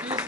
30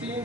3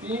3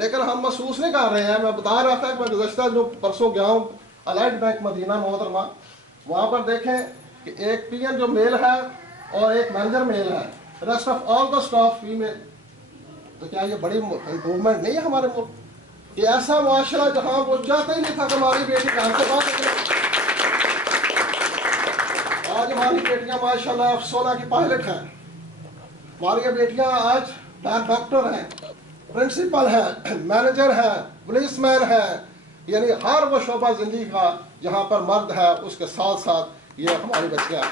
لیکن ہم محسوس نہیں کر رہے ہیں. میں بتا رہا تھا کہ میں گزشتہ جو پرسوں گیا ہوں الائٹ بینک مدینہ محترمہ, وہاں پر دیکھیں کہ ایک پی این جو میل ہے اور ایک مینیجر میل ہے, rest of all the staff female. تو کیا یہ بڑی امپروومنٹ نہیں ہے ہمارے ملک؟ یہ ایسا معاشرہ جہاں وہ چاہتا ہی نہیں تھا کہ ہماری بیٹی گھر سے باہر نکلے. آج ہماری بیٹیاں ماشاءاللہ F-16 کی پائلٹ ہیں, ہماری بیٹیاں آج ڈاکٹر ہیں, پرنسپل ہیں, مینیجر ہیں, پولیس مین ہیں. یعنی ہر وہ شعبہ زندگی کا جہاں پر مرد ہے اس کے ساتھ ساتھ یہ ہماری بچیاں.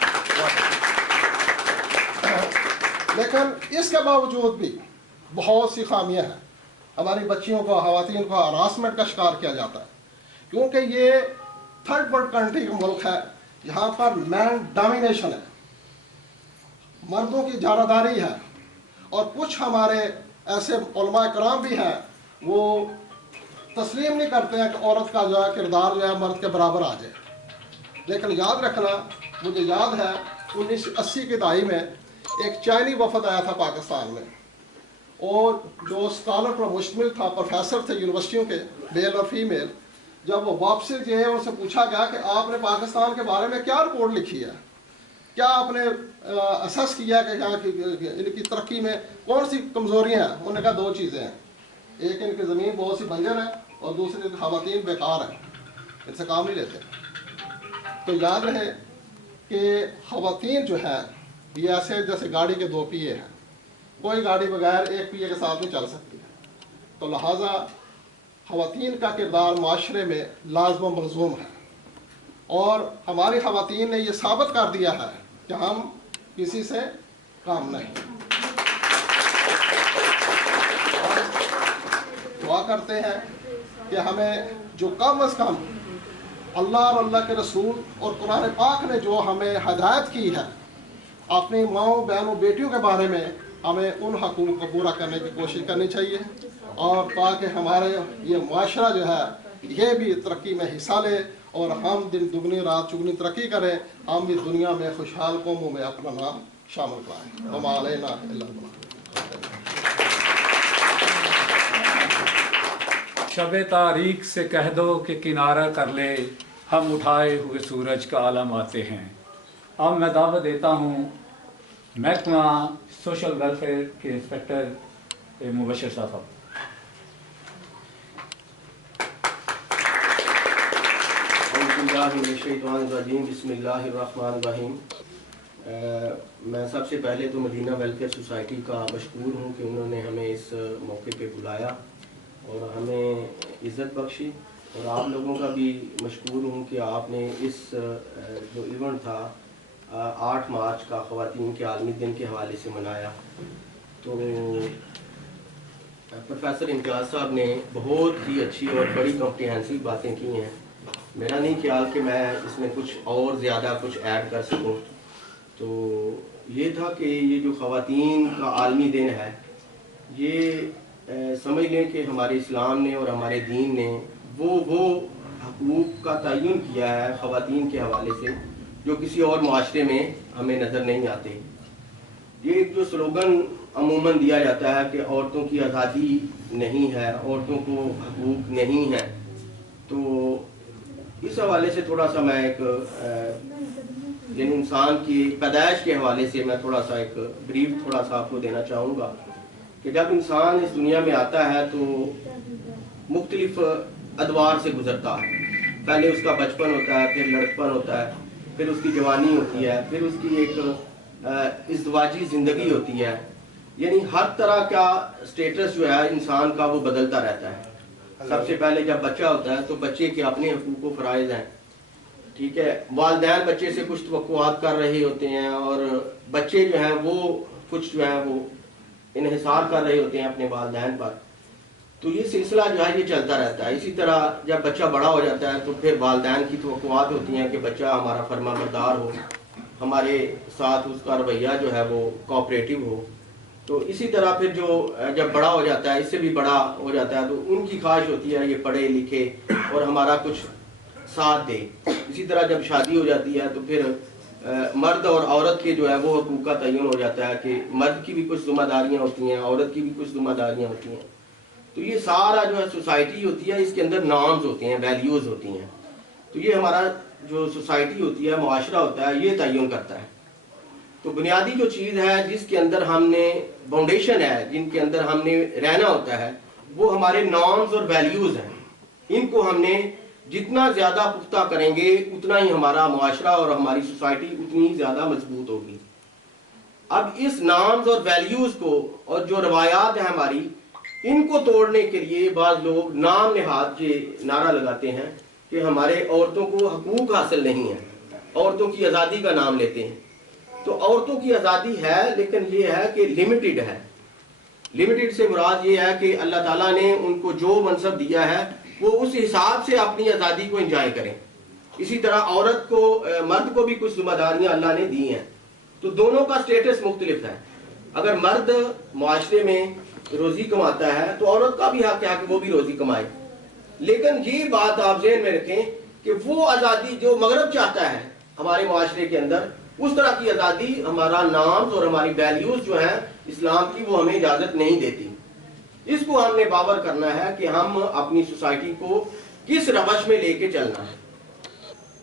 لیکن اس کے باوجود بھی بہت سی خامیاں ہیں. ہماری بچیوں کو, خواتین کو ہراسمنٹ کا شکار کیا جاتا ہے, کیونکہ یہ تھرڈ ورلڈ کنٹری کا ملک ہے جہاں پر مین ڈومینیشن ہے, مردوں کی اجارہ ہے. اور کچھ ہمارے ایسے علماء کرام بھی ہیں وہ تسلیم نہیں کرتے ہیں کہ عورت کا جو ہے کردار جو ہے مرد کے برابر آ جائے. لیکن یاد رکھنا, مجھے یاد ہے 1980 کی دہائی میں ایک چائنی وفد آیا تھا پاکستان میں, اور جو اسکالر پر مشتمل تھا, پروفیسر تھے یونیورسٹیوں کے, میل اور فیمیل. جب وہ واپسی گئے ان سے پوچھا گیا کہ آپ نے پاکستان کے بارے میں کیا رپورٹ لکھی ہے, کیا آپ نے اسیس کیا کہ یہاں کی ان کی ترقی میں کون سی کمزوریاں ہیں؟ انہوں نے کہا 2 چیزیں ہیں, ایک ان کی زمین بہت سی بنجر ہے اور دوسری خواتین بیکار ہیں, ان سے کام نہیں لیتے. تو یاد رہے کہ خواتین جو ہے یہ ایسے جیسے گاڑی کے 2 پہیے ہیں, کوئی گاڑی بغیر ایک پہیے کے ساتھ نہیں چل سکتی. تو لہٰذا خواتین کا کردار معاشرے میں لازم و ملزوم ہے, اور ہماری خواتین نے یہ ثابت کر دیا ہے کہ ہم کسی سے کام نہیں. دعا کرتے ہیں کہ ہمیں جو کم از کم اللہ اور اللہ کے رسول اور قرآن پاک نے جو ہمیں ہدایت کی ہے اپنی ماؤں, بہنوں, بیٹیوں کے بارے میں, ہمیں ان حقوق کو پورا کرنے کی کوشش کرنی چاہیے, اور تاکہ ہمارے یہ معاشرہ جو ہے یہ بھی ترقی میں حصہ لے اور ہم دن دگنی رات چگنی ترقی کریں, ہم بھی دنیا میں خوشحال قوموں میں اپنا نام شامل کرائیں. وما علینا الا البلاغ. شب تاریک سے کہہ دو کہ کنارہ کر لے, ہم اٹھائے ہوئے سورج کا عالم آتے ہیں. اب میں دعوت دیتا ہوں محکمہ سوشل ویلفیئر کے انسپیکٹر مبشر صاحب. بسم اللہ الرحمن الرحیم. میں سب سے پہلے تو مدینہ ویلفیئر سوسائٹی کا مشکور ہوں کہ انہوں نے ہمیں اس موقع پہ بلایا اور ہمیں عزت بخشی, اور آپ لوگوں کا بھی مشکور ہوں کہ آپ نے اس جو ایونٹ تھا 8 مارچ کا خواتین کے عالمی دن کے حوالے سے منایا. تو پروفیسر امتیاز صاحب نے بہت ہی اچھی اور بڑی کمپریہنسو باتیں کی ہیں. میرا نہیں خیال کہ میں اس میں کچھ اور زیادہ کچھ ایڈ کر سکوں. تو یہ تھا کہ یہ جو خواتین کا عالمی دن ہے یہ سمجھ لیں کہ ہمارے اسلام نے اور ہمارے دین نے وہ حقوق کا تعین کیا ہے خواتین کے حوالے سے جو کسی اور معاشرے میں ہمیں نظر نہیں آتے. یہ ایک جو سلوگن عموماً دیا جاتا ہے کہ عورتوں کی آزادی نہیں ہے, عورتوں کو حقوق نہیں ہے, تو اس حوالے سے تھوڑا سا میں ایک یعنی انسان کی پیدائش کے حوالے سے میں تھوڑا سا ایک بریف تھوڑا سا آپ کو دینا چاہوں گا کہ جب انسان اس دنیا میں آتا ہے تو مختلف ادوار سے گزرتا ہے. پہلے اس کا بچپن ہوتا ہے, پھر لڑکپن ہوتا ہے, پھر اس کی جوانی ہوتی ہے, پھر اس کی ایک ازدواجی زندگی ہوتی ہے. یعنی ہر طرح کا سٹیٹس جو ہے انسان کا وہ بدلتا رہتا ہے. سب سے پہلے جب بچہ ہوتا ہے تو بچے کے اپنے حقوق و فرائض ہیں, ٹھیک ہے. والدین بچے سے کچھ توقعات کر رہے ہوتے ہیں اور بچے جو ہیں وہ کچھ جو ہے وہ انحصار کر رہے ہوتے ہیں اپنے والدین پر. تو یہ سلسلہ جو ہے یہ چلتا رہتا ہے. اسی طرح جب بچہ بڑا ہو جاتا ہے تو پھر والدین کی توقعات ہوتی ہیں کہ بچہ ہمارا فرما بردار ہو, ہمارے ساتھ اس کا رویہ جو ہے وہ کوآپریٹو ہو. تو اسی طرح پھر جو جب بڑا ہو جاتا ہے, اس سے بھی بڑا ہو جاتا ہے, تو ان کی خواہش ہوتی ہے یہ پڑھے لکھے اور ہمارا کچھ ساتھ دے. اسی طرح جب شادی ہو جاتی ہے تو پھر مرد اور عورت کے جو ہے وہ حقوق کا تعین ہو جاتا ہے کہ مرد کی بھی کچھ ذمہ داریاں ہوتی ہیں, عورت کی بھی کچھ ذمہ داریاں ہوتی ہیں. تو یہ سارا جو ہے سوسائٹی ہوتی ہے، اس کے اندر نارمز ہوتے ہیں، ویلیوز ہوتی ہیں. تو یہ ہمارا جو سوسائٹی ہوتی ہے، معاشرہ ہوتا ہے، یہ تعین کرتا ہے. تو بنیادی جو چیز ہے جس کے اندر ہم نے فاؤنڈیشن ہے، جن کے اندر ہم نے رہنا ہوتا ہے، وہ ہمارے نارمز اور ویلیوز ہیں. ان کو ہم نے جتنا زیادہ پختہ کریں گے اتنا ہی ہمارا معاشرہ اور ہماری سوسائٹی اتنی ہی زیادہ مضبوط ہوگی. اب اس نارمز اور ویلیوز کو اور جو روایات ہیں ہماری، ان کو توڑنے کے لیے بعض لوگ نام نہاد یہ نعرہ لگاتے ہیں کہ ہمارے عورتوں کو حقوق حاصل نہیں ہیں، عورتوں کی آزادی کا نام لیتے ہیں. تو عورتوں کی آزادی ہے، لیکن یہ ہے کہ لمیٹڈ ہے. لمیٹڈ سے مراد یہ ہے کہ اللہ تعالیٰ نے ان کو جو منصب دیا ہے وہ اس حساب سے اپنی آزادی کو انجوائے کریں. اسی طرح عورت کو، مرد کو بھی کچھ ذمہ داریاں اللہ نے دی ہیں. تو دونوں کا سٹیٹس مختلف ہے. اگر مرد معاشرے میں روزی کماتا ہے تو عورت کا بھی حق ہے کہ وہ بھی روزی کمائے. لیکن یہ بات آپ ذہن میں رکھیں کہ وہ آزادی جو مغرب چاہتا ہے ہمارے معاشرے کے اندر، اس طرح کی آزادی ہمارا نامز اور ہماری ویلیوز جو ہیں اسلام کی، وہ ہمیں اجازت نہیں دیتی. اس کو ہم نے باور کرنا ہے کہ ہم اپنی سوسائٹی کو کس روش میں لے کے چلنا ہے.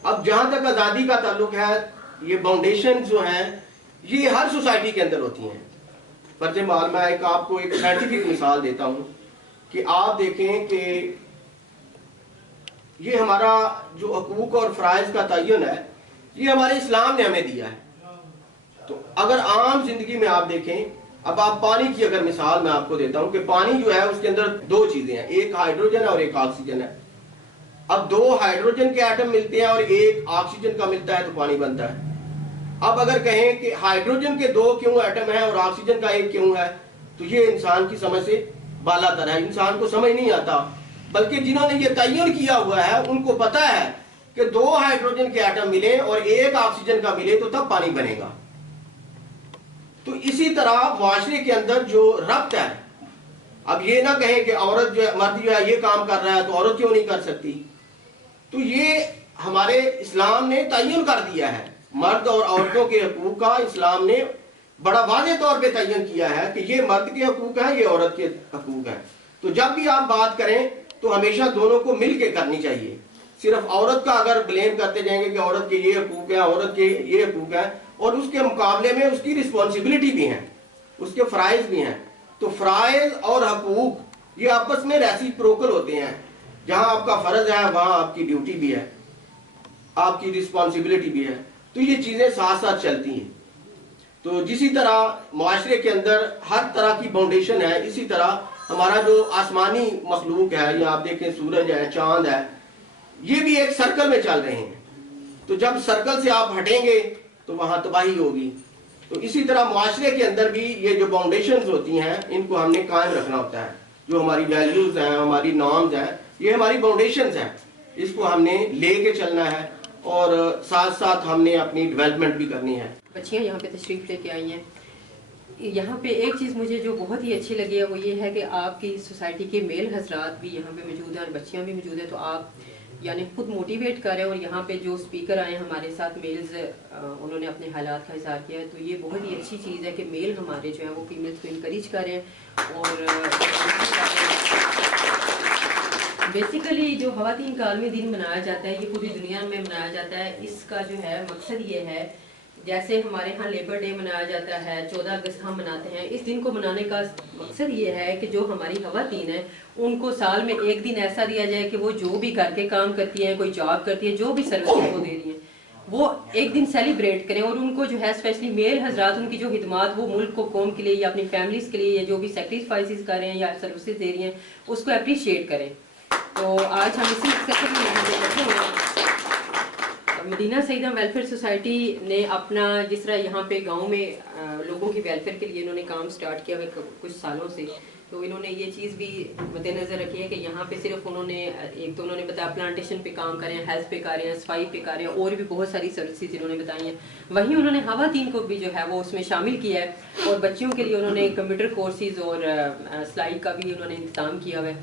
اب جہاں تک آزادی کا تعلق ہے، یہ فاؤنڈیشن جو ہیں یہ ہر سوسائٹی کے اندر ہوتی ہیں. فرض محال میں آپ کو ایک سائنٹیفک مثال دیتا ہوں کہ آپ دیکھیں کہ یہ ہمارا جو حقوق اور فرائض کا تعین ہے، یہ ہمارے اسلام نے ہمیں دیا ہے. تو اگر عام زندگی میں آپ دیکھیں، اب آپ پانی کی اگر مثال میں آپ کو دیتا ہوں کہ پانی جو ہے اس کے اندر دو چیزیں ہیں، ایک ہائیڈروجن ہے اور ایک آکسیجن ہے. اب دو ہائیڈروجن کے ایٹم ملتے ہیں اور ایک آکسیجن کا ملتا ہے تو پانی بنتا ہے. اب اگر کہیں کہ ہائیڈروجن کے 2 کیوں ایٹم ہیں اور آکسیجن کا 1 کیوں ہے، تو یہ انسان کی سمجھ سے بالا تر ہے. انسان کو سمجھ نہیں آتا، بلکہ جنہوں نے یہ تعین کیا ہوا ہے ان کو پتا ہے کہ 2 ہائیڈروجن کے ایٹم ملے اور 1 آکسیجن کا ملے تو تب پانی بنے گا. تو اسی طرح معاشرے کے اندر جو ربط ہے، اب یہ نہ کہیں کہ عورت جو ہے، مرد جو ہے یہ کام کر رہا ہے تو عورت کیوں نہیں کر سکتی. تو یہ ہمارے اسلام نے تعین کر دیا ہے. مرد اور عورتوں کے حقوق کا اسلام نے بڑا واضح طور پہ تعین کیا ہے کہ یہ مرد کے حقوق ہیں، یہ عورت کے حقوق ہیں. تو جب بھی آپ بات کریں تو ہمیشہ دونوں کو مل کے کرنی چاہیے. صرف عورت کا اگر بلیم کرتے جائیں گے کہ عورت کے یہ حقوق ہیں، عورت کے یہ حقوق ہیں، اور اس کے مقابلے میں اس کی رسپانسبلٹی بھی ہیں، اس کے فرائض بھی ہیں. تو فرائض اور حقوق یہ آپس میں ریسیپروکل ہوتے ہیں. جہاں آپ کا فرض ہے وہاں آپ کی ڈیوٹی بھی ہے، آپ کی رسپانسبلٹی بھی ہے. تو یہ چیزیں ساتھ ساتھ چلتی ہیں. تو جسی طرح معاشرے کے اندر ہر طرح کی فاؤنڈیشن ہے، اسی طرح ہمارا جو آسمانی مخلوق ہے، یا آپ دیکھیں سورج ہے، چاند ہے، یہ بھی ایک سرکل میں چل رہے ہیں. تو جب سرکل سے آپ ہٹیں گے تو وہاں تباہی ہوگی. تو اسی طرح معاشرے کے اندر بھی یہ جو فاؤنڈیشنز ہوتی ہیں ان کو ہم نے قائم رکھنا ہوتا ہے. جو ہماری ویلیوز ہیں، ہماری نارمز ہیں، یہ ہماری فاؤنڈیشنز ہیں. اس کو ہم نے لے کے چلنا ہے اور ساتھ ساتھ ہم نے اپنی ڈیولپمنٹ بھی کرنی ہے. بچیاں یہاں پہ تشریف لے کے آئی ہیں. یہاں پہ ایک چیز مجھے جو بہت ہی اچھی لگی ہے وہ یہ ہے کہ آپ کی سوسائٹی کے میل حضرات بھی یہاں پہ موجود ہیں اور بچیاں بھی موجود ہیں. تو آپ یعنی خود موٹیویٹ کر رہے ہیں، اور یہاں پہ جو اسپیکر آئے ہیں ہمارے ساتھ میلز، انہوں نے اپنے حالات کا اظہار کیا ہے. تو یہ بہت ہی اچھی چیز ہے کہ میل ہمارے جو ہیں وہ فیمیلز کو انکریج کر رہے ہیں. اور بیسیکلی جو خواتین کا عالمی دن منایا جاتا ہے، یہ پوری دنیا میں منایا جاتا ہے. اس کا جو ہے مقصد یہ ہے، جیسے ہمارے ہاں لیبر ڈے منایا جاتا ہے، 14 اگست ہم مناتے ہیں. اس دن کو منانے کا مقصد یہ ہے کہ جو ہماری خواتین ہیں ان کو سال میں ایک دن ایسا دیا جائے کہ وہ جو بھی گھر کے کام کرتی ہیں، کوئی جاب کرتی ہے، جو بھی سروس وہ دے رہی ہیں، وہ ایک دن سیلیبریٹ کریں. اور ان کو جو ہے اسپیشلی میل حضرات، ان کی جو خدمات وہ ملک کو، قوم کے لیے یا اپنی فیملیز کے لیے، یا جو بھی سیکریفائسز کر رہے ہیں یا سروسز دے رہی ہیں، اس کو اپریشیٹ کریں. تو آج ہم اسی سیکٹر میں بیٹھے ہوئے ہیں. مدینہ سیدہ ویلفیئر سوسائٹی نے اپنا، جس طرح یہاں پہ گاؤں میں لوگوں کی ویلفیئر کے لیے انہوں نے کام سٹارٹ کیا ہے کچھ سالوں سے، تو انہوں نے یہ چیز بھی مد نظر رکھی ہے کہ یہاں پہ صرف انہوں نے ایک تو انہوں نے بتایا پلانٹیشن پہ کام کریں، ہیلتھ پہ کر رہے ہیں، صفائی پہ کر رہے ہیں، اور بھی بہت ساری سروسز انہوں نے بتائی ہیں. وہیں انہوں نے خواتین کو بھی جو ہے وہ اس میں شامل کیا ہے، اور بچیوں کے لیے انہوں نے کمپیوٹر کورسز اور سلائی کا بھی انہوں نے انتظام کیا ہوا ہے.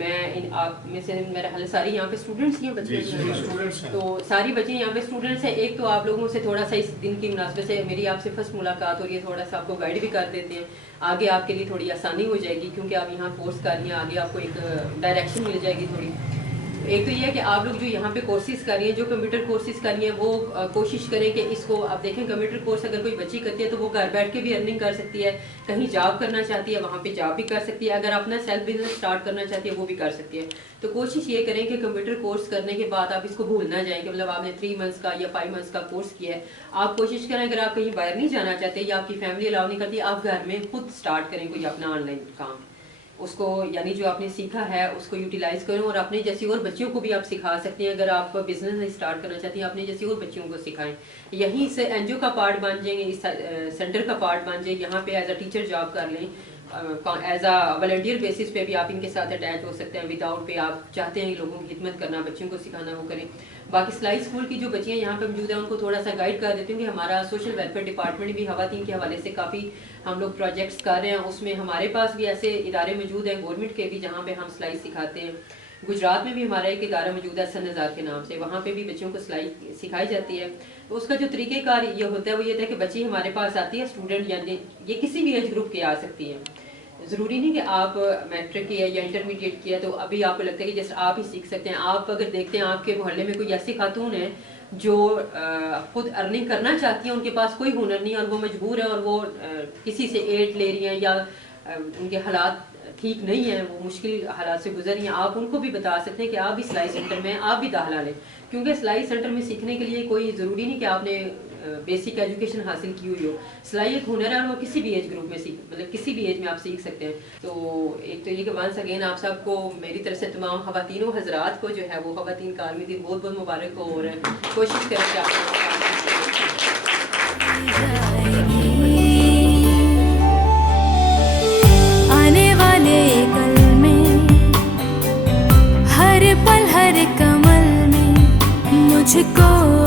میں ان آپ میں سے میرا حال ساری یہاں پہ اسٹوڈنٹس ہیں بچے تو ساری بچے یہاں پہ اسٹوڈنٹس ہیں. ایک تو آپ لوگوں سے تھوڑا سا اس دن کی مناسبت سے میری آپ سے فرسٹ ملاقات ہو رہی ہے, تھوڑا سا آپ کو گائیڈ بھی کر دیتے ہیں, آگے آپ کے لیے تھوڑی آسانی ہو جائے گی کیونکہ آپ یہاں کورس کر رہی ہیں, آگے آپ کو ایک ڈائریکشن مل جائے گی تھوڑی. ایک تو یہ ہے کہ آپ لوگ جو یہاں پہ کورسز کر رہی ہیں, جو کمپیوٹر کورسز کر رہی ہیں, وہ کوشش کریں کہ اس کو آپ دیکھیں کمپیوٹر کورس اگر کوئی بچی کرتی ہے تو وہ گھر بیٹھ کے بھی ارننگ کر سکتی ہے, کہیں جاب کرنا چاہتی ہے وہاں پہ جاب بھی کر سکتی ہے, اگر اپنا سیلف بزنس اسٹارٹ کرنا چاہتی ہے وہ بھی کر سکتی ہے. تو کوشش یہ کریں کہ کمپیوٹر کورس کرنے کے بعد آپ اس کو بھول نہ جائیں کہ مطلب آپ نے 3 months کا یا 5 months کا کورس کیا ہے. آپ کوشش کریں اگر آپ کہیں باہر نہیں جانا چاہتے یا آپ کی فیملی الاؤ نہیں کرتی, آپ گھر میں خود اسٹارٹ کریں کوئی اپنا آن لائن کام, اس کو یعنی جو آپ نے سیکھا ہے اس کو یوٹیلائز کریں اور اپنے جیسی اور بچیوں کو بھی آپ سکھا سکتے ہیں. اگر آپ بزنس اسٹارٹ کرنا چاہتی ہیں اپنے جیسی اور بچیوں کو سکھائیں, یہیں سے این جی او کا پارٹ بن جائیں گے, اس سینٹر کا پارٹ بن جائیں, یہاں پہ ایز اے ٹیچر جاب کر لیں, ایز اے والنٹیئر بیسس پہ بھی آپ ان کے ساتھ اٹیچ ہو سکتے ہیں. وداؤٹ پہ آپ چاہتے ہیں لوگوں کی خدمت کرنا, بچوں کو سکھانا, وہ کریں. باقی سلائی اسکول کی جو بچیاں یہاں پہ موجود ہیں ان کو تھوڑا سا گائیڈ کر دیتی ہوں کہ ہمارا سوشل ویلفیئر ڈپارٹمنٹ بھی خواتین کے حوالے سے کافی ہم لوگ پروجیکٹس کر رہے ہیں. اس میں ہمارے پاس بھی ایسے ادارے موجود ہیں گورنمنٹ کے بھی جہاں پہ ہم سلائی سکھاتے ہیں. گجرات میں بھی ہمارا ایک ادارہ موجود ہے سن نظار کے نام سے, وہاں پہ بھی بچوں کو سلائی سکھائی جاتی ہے. تو اس کا جو طریقہ کار یہ ہوتا ہے وہ یہ تھا کہ بچی ہمارے پاس آتی ہے اسٹوڈنٹ, یعنی یہ کسی بھی ایج گروپ کی آ سکتی ہے, ضروری نہیں کہ آپ میٹرک کیا یا انٹرمیڈیٹ کیا تو ابھی آپ کو لگتا ہے کہ جیسے آپ ہی سیکھ سکتے ہیں. آپ اگر دیکھتے ہیں آپ کے محلے میں کوئی ایسی خاتون ہے جو خود ارننگ کرنا چاہتی ہیں, ان کے پاس کوئی ہنر نہیں اور وہ مجبور ہے اور وہ کسی سے ایڈ لے رہی ہیں یا ان کے حالات ٹھیک نہیں ہیں, وہ مشکل حالات سے گزر رہی ہیں, آپ ان کو بھی بتا سکتے ہیں کہ آپ بھی سلائی سینٹر میں آپ بھی داخلہ لیں. کیونکہ سلائی سینٹر میں سیکھنے کے لیے کوئی ضروری نہیں کہ آپ نے بیسک ایجوکیشن حاصل کی ہوئی ہو. سلائی ایک ہنر ہے اور وہ کسی بھی ایج گروپ میں مطلب کسی بھی ایج میں آپ سیکھ سکتے ہیں. تو ایک تو یہ کہ ونس اگین آپ سب کو میری طرف سے تمام خواتین و حضرات کو جو ہے وہ خواتین کا عالمی دن بہت بہت مبارک ہو, اور کوشش کریں کہ آپ آنے والے کل میں ہر پل ہر کمل میں مجھ کو